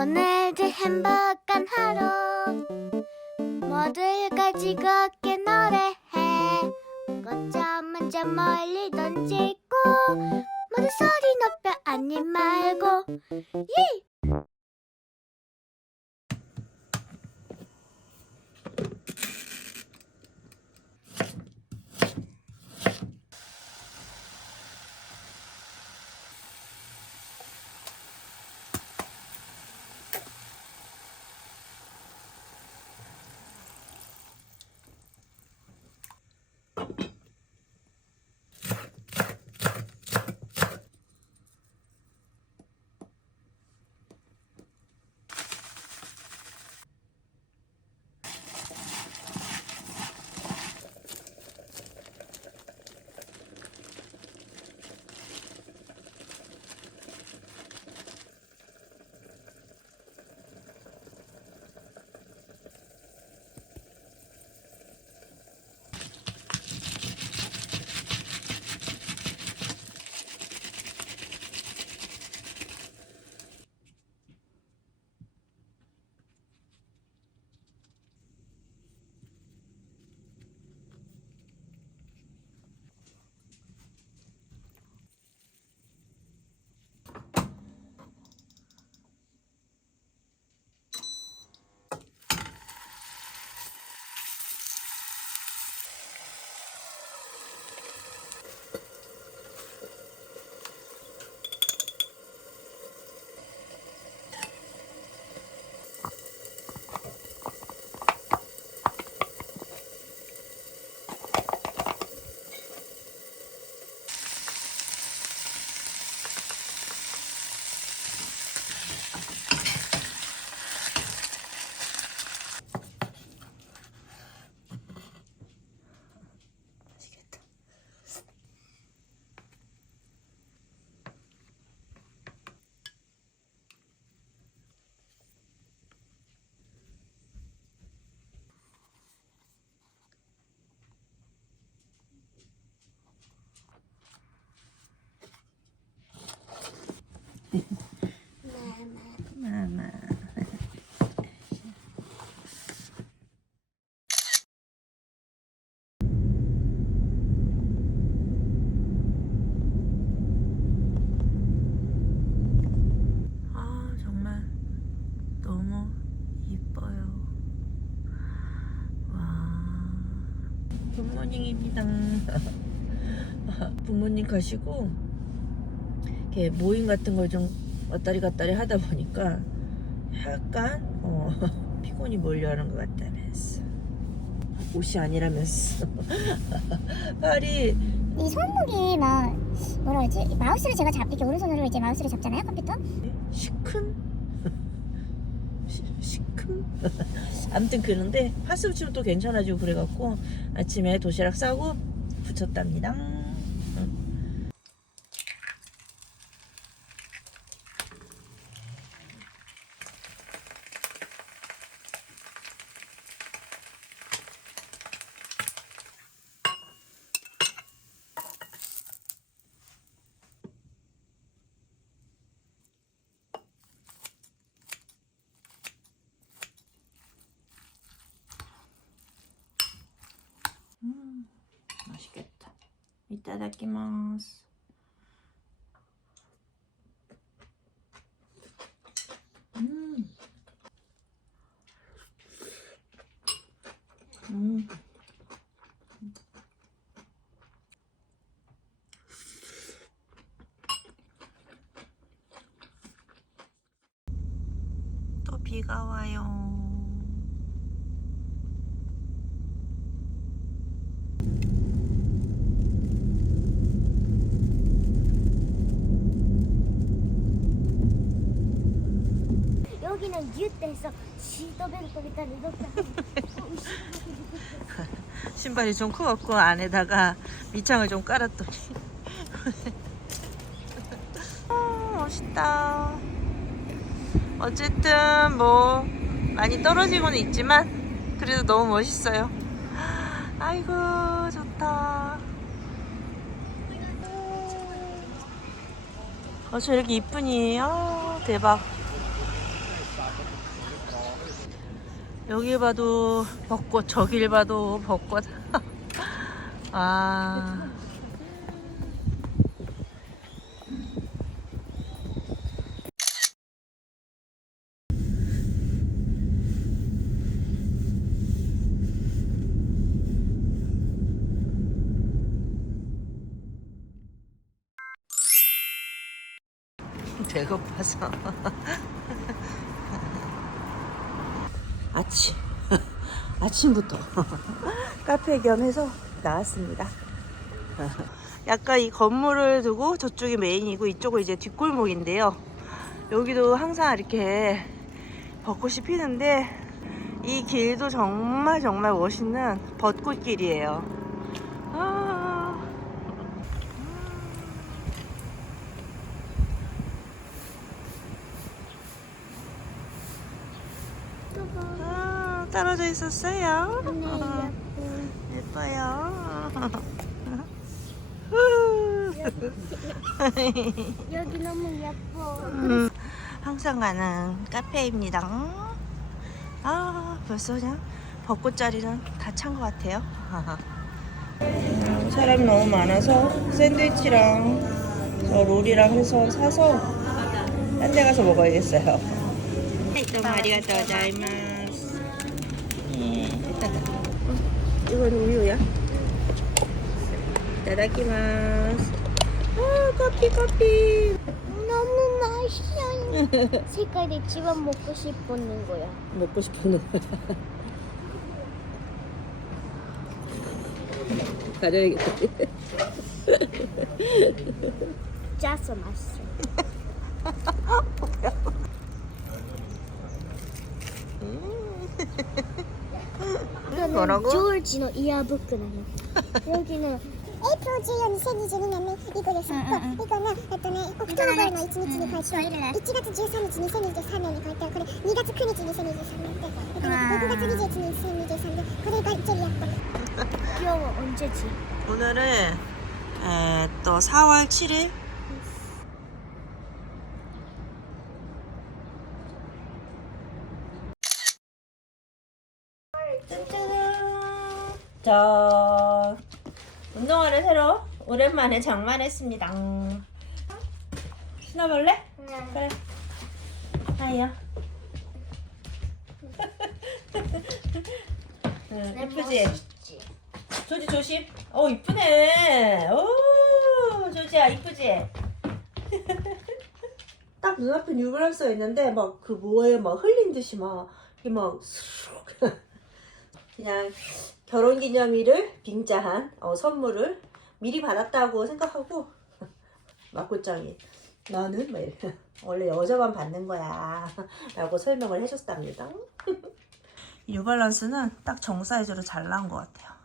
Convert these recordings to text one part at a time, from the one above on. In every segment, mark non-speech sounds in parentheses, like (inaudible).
오늘도 행복한 하루. 모두가 즐겁게 노래해. 꽃잠은 저 멀리 던지고 모두 소리 높여 앉지 말고. 예! 마마. 아 정말 너무 이뻐요. 와 굿모닝입니다. (laughs) 부모님 가시고 이렇게 모임 같은 걸 좀 왔다리 갔다리 하다 보니까 약간 어, (laughs) 피곤이 몰려하는 것 같다면서. 옷이 아니라면서. (laughs) 팔이. 이 손목이 막 뭐라 그러지? 마우스를 제가 잡 이렇게 오른손으로 이제 마우스를 잡잖아요 컴퓨터? 시큰? (laughs) 시- 시큰 아무튼 그런데 하수 붙이면 또 괜찮아지고 그래갖고 아침에 도시락 싸고 붙였답니다 응. 음, 맛있겠다. 이따다키마스. 음. 음. 또 비가 와요. 뉴트에서 시도벨트에다 이렇게 하고 신발이 좀 커갖고 안에다가 밑창을 좀 깔았더니. 아, (laughs) 멋있다. 어쨌든 뭐 많이 떨어지고는 있지만 그래도 너무 멋있어요. (gasps) 아이고 좋다. 어저 이렇게 이쁘니? 아 대박 여기 봐도 벚꽃, 저길 봐도 벚꽃. (laughs) 아. 배고파서. (laughs) 아침. (laughs) 아침부터 (laughs) 카페 겸해서 나왔습니다. (laughs) 약간 이 건물을 두고 저쪽이 메인이고 이쪽은 이제 뒷골목인데요. 여기도 항상 이렇게 벚꽃이 피는데 이 길도 정말 정말 멋있는 벚꽃길이에요. 아, 떨어져 있었어요. 예뻐요. (laughs) 여기 너무 예뻐. 음, 항상 가는 카페입니다. 아, 벌써 그냥 벚꽃 자리는 다 찬 것 같아요. (laughs) 사람 너무 많아서 샌드위치랑 저 롤이랑 해서 사서 딴 데 가서 먹어야겠어요. 또 마리가또 자이마스. 이건 우유야. 이타다키마스. 아, 커피 커피. 너무 맛있어. 색깔이 집안 먹고 싶었는 거야. 먹고 싶은 거 가려야겠다. 짜서 맛있어. 이거는 뭐라고? 조르지노 이어부크나요. (laughs) 여기는 エイプリル14、2022年目以降です。と、以降ね、えっとね、オクトーバーの1日に書いて、1月13日2023年に書いて、これ2月9日2023年で、えっとね、6月21日2023で、これがジェリアット。 귀여워 언제지? 오늘은 에, 또 4월 7일 자 운동화를 새로 오랜만에 장만했습니다 신어볼래? 그래 하이야 (laughs) 응, 이쁘지? 조지 조심. 어 이쁘네. 오 조지야 이쁘지. (laughs) 딱 눈앞에 뉴발란스가 있는데 막 그 뭐에 막 흘린 듯이 막 이게 막 스르륵 (laughs) 그냥 결혼기념일을 빙자한 어, 선물을 미리 받았다고 생각하고 (laughs) 막고짱이 나는 막 이렇게 원래 여자만 받는 거야 라고 설명을 해줬답니다. 이 뉴발란스는 딱 정 사이즈로 잘 나온 것 같아요.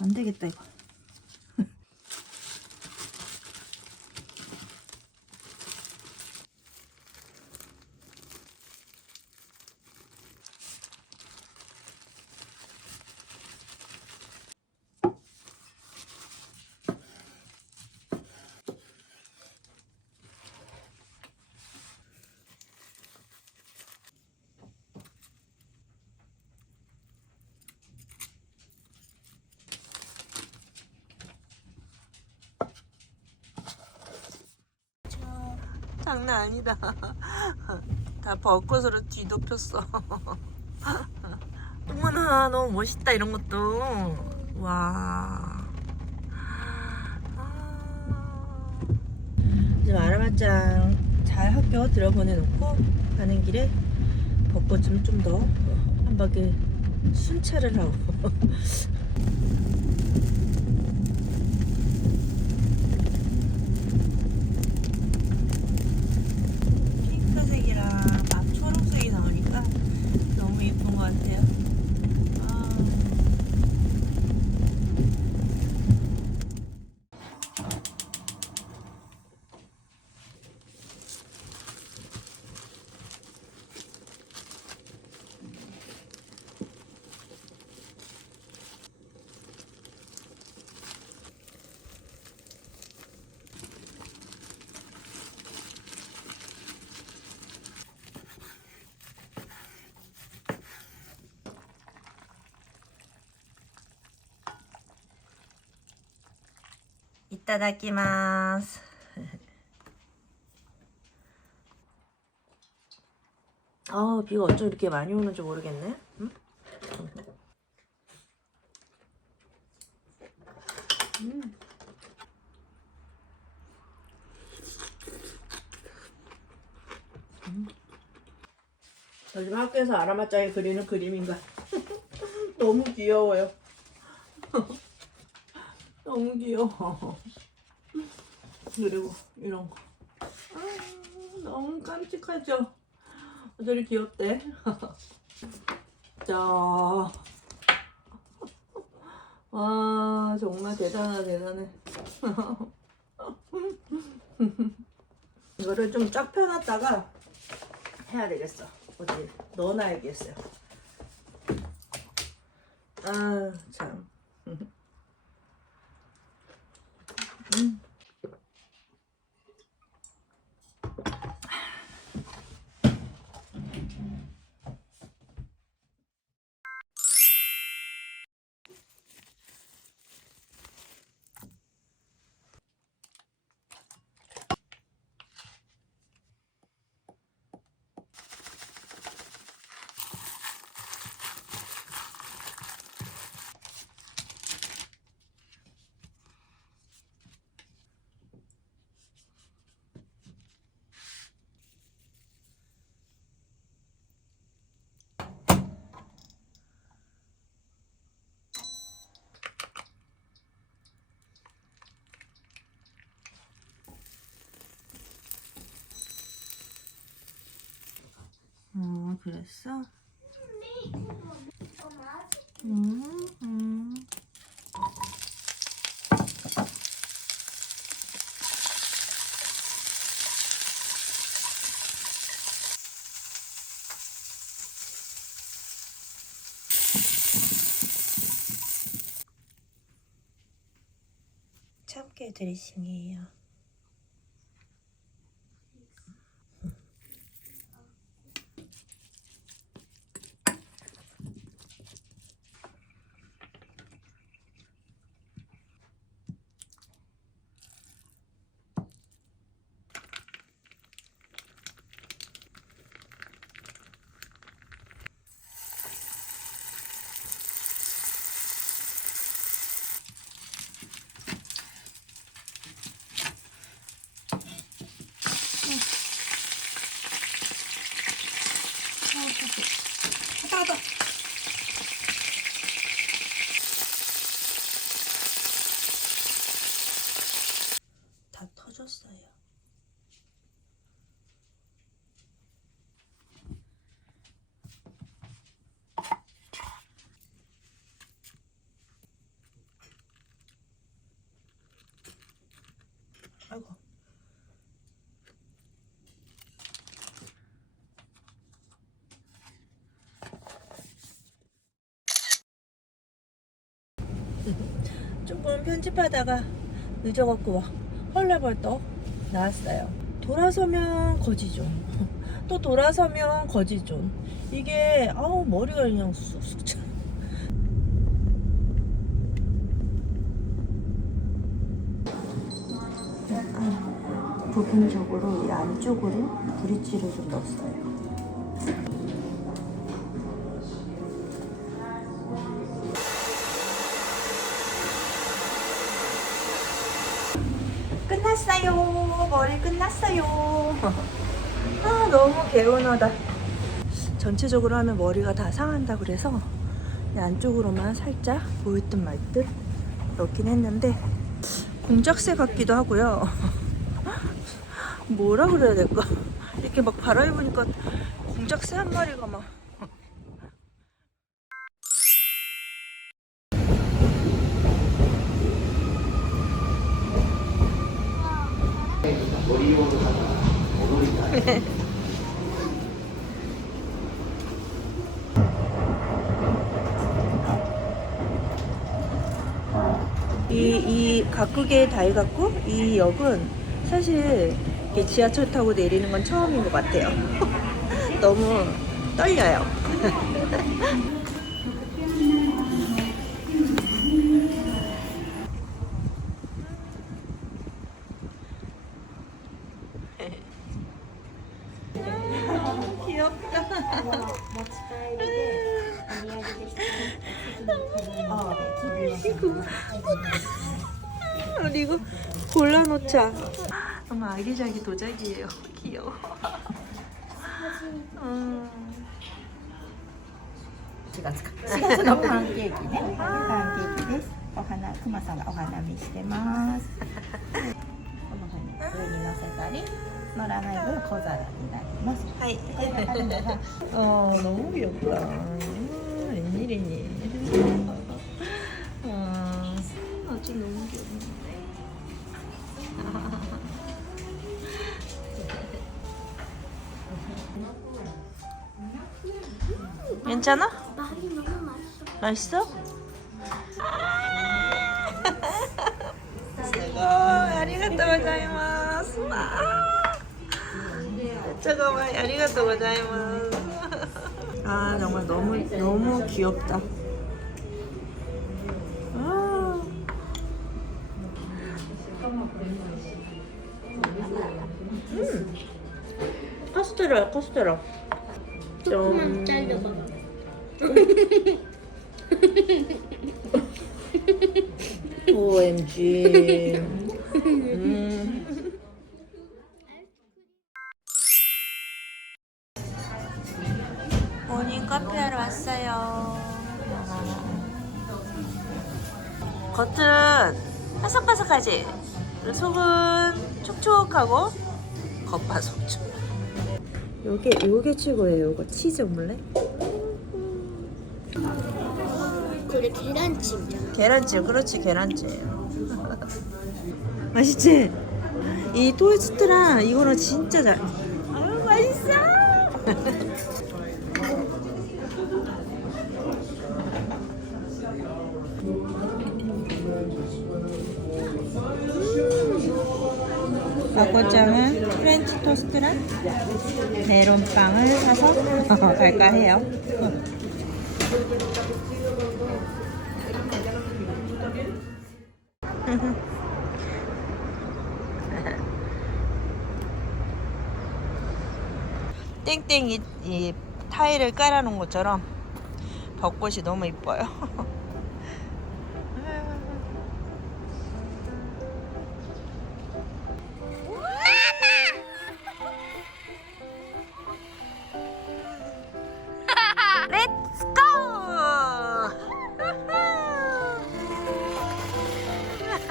안 되겠다 이거. 장난 아니다. (laughs) 다 벚꽃으로 뒤덮였어. (laughs) 어머나 너무 멋있다 이런 것도. 와. 아. 이제 아라마짱 잘 학교 들어보내놓고 가는 길에 벚꽃 좀 좀 더 한 바퀴 순찰을 하고. (laughs) 핑크색이랑 막 초록색이 나오니까 너무 예쁜 것 같아요. 아. 이따다키마스. (laughs) 아 비가 어쩜 이렇게 많이 오는지 모르겠네. 응? 음. 음. 요즘 학교에서 아라마짱이 그리는 그림인가? (laughs) 너무 귀여워요. (laughs) 너무 귀여워. 그리고 이런 거. 아, 너무 깜찍하죠? 저리 귀엽대. (laughs) 자. 와, 정말 대단하다, 대단해. (laughs) 이거를 좀 쫙 펴놨다가 해야 되겠어. 어디 넣어놔야겠어요. 아, 참. (laughs) 음. 어, 그랬어? 참깨 드레싱이에요. 하다 하다. 다 터졌어요. 조금 편집하다가 늦어갖고 와 헐레벌떡 나왔어요. 돌아서면 거지존. 또 돌아서면 거지존. 이게 아우 머리가 그냥 쑥쑥 차. 약간 부분적으로 이 안쪽으로 브릿지를 좀 넣었어요. 끝났어요. 아, 너무 개운하다. 전체적으로 하면 머리가 다 상한다 그래서 이 안쪽으로만 살짝 보일 듯 말듯 넣긴 했는데 공작새 같기도 하고요. (laughs) 뭐라 그래야 될까? 이렇게 막 바람이 부니까 공작새 한 마리가 막 (laughs) 이, 이 가꾸게 다이가꾸 이 역은 사실 지하철 타고 내리는 건 처음인 것 같아요. (laughs) 너무 떨려요. (laughs) 너무 아기자기 도자기예요. (laughs) 귀여워. 음. 4月か4月のパンケーキねパンケーキですお花くまさんがお花見してますこのふうに上に乗せたり乗らない分小皿になります 하이. これがあるのが 어 너무 귀엽다. 음, 웬일이니? 괜찮아? 말이 너무 맛있어. 맛있어? (laughs) 수고 아리가또 고자이마스 잠깐만 아리가또 고자이마스 아 정말 너무 너무 귀엽다 아. 음 카스테라야 카스테라 OMG. 음. 모닝 커피 하러 왔어요. 겉은 바삭바삭하지? 속은 촉촉하고 겉바속촉. 요게 요게 최고예요. 요거 치즈 오믈렛. 그래 계란찜. 계란찜 그렇지 계란찜 맛있지? 이 토스트랑 이거랑 진짜 잘 아유 맛있어! 바꿔장은 프렌치 토스트랑 메론빵을 사서 (laughs) 갈까 해요 (laughs) 땡땡 이, 이 타일을 깔아놓은 것처럼 벚꽃이 너무 이뻐요. (laughs)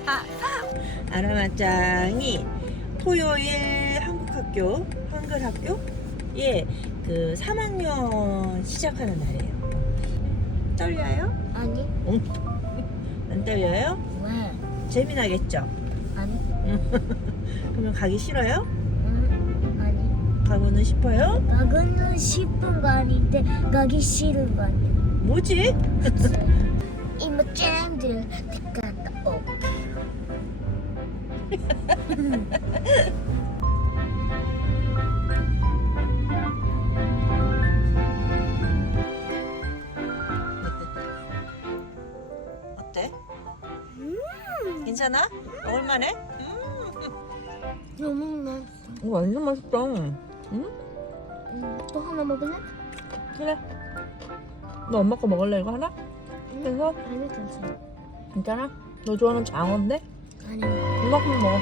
(laughs) 아라마짱이 토요일 한국학교 한글학교 에그 3학년 시작하는 날이에요. 떨려요? 아니 응. 안 떨려요? 왜? 재미나겠죠? 아니 (laughs) 그러면 가기 싫어요? 응 아니 가고는 싶어요? 가고는 싶은 거 아닌데 가기 싫은 거 아니야. 뭐지? (laughs) 이모 잼들 티카가 (laughs) 어때? 괜찮아? 먹을만해? 너무 맛있어. 오, 완전 맛있다. 응? 음, 또 하나 먹을래? 그래. 너 엄마 거 먹을래 이거 하나? 그래서 아니 괜찮아. 괜찮아? 너 좋아하는 장어인데? 아니. 이만큼 먹어.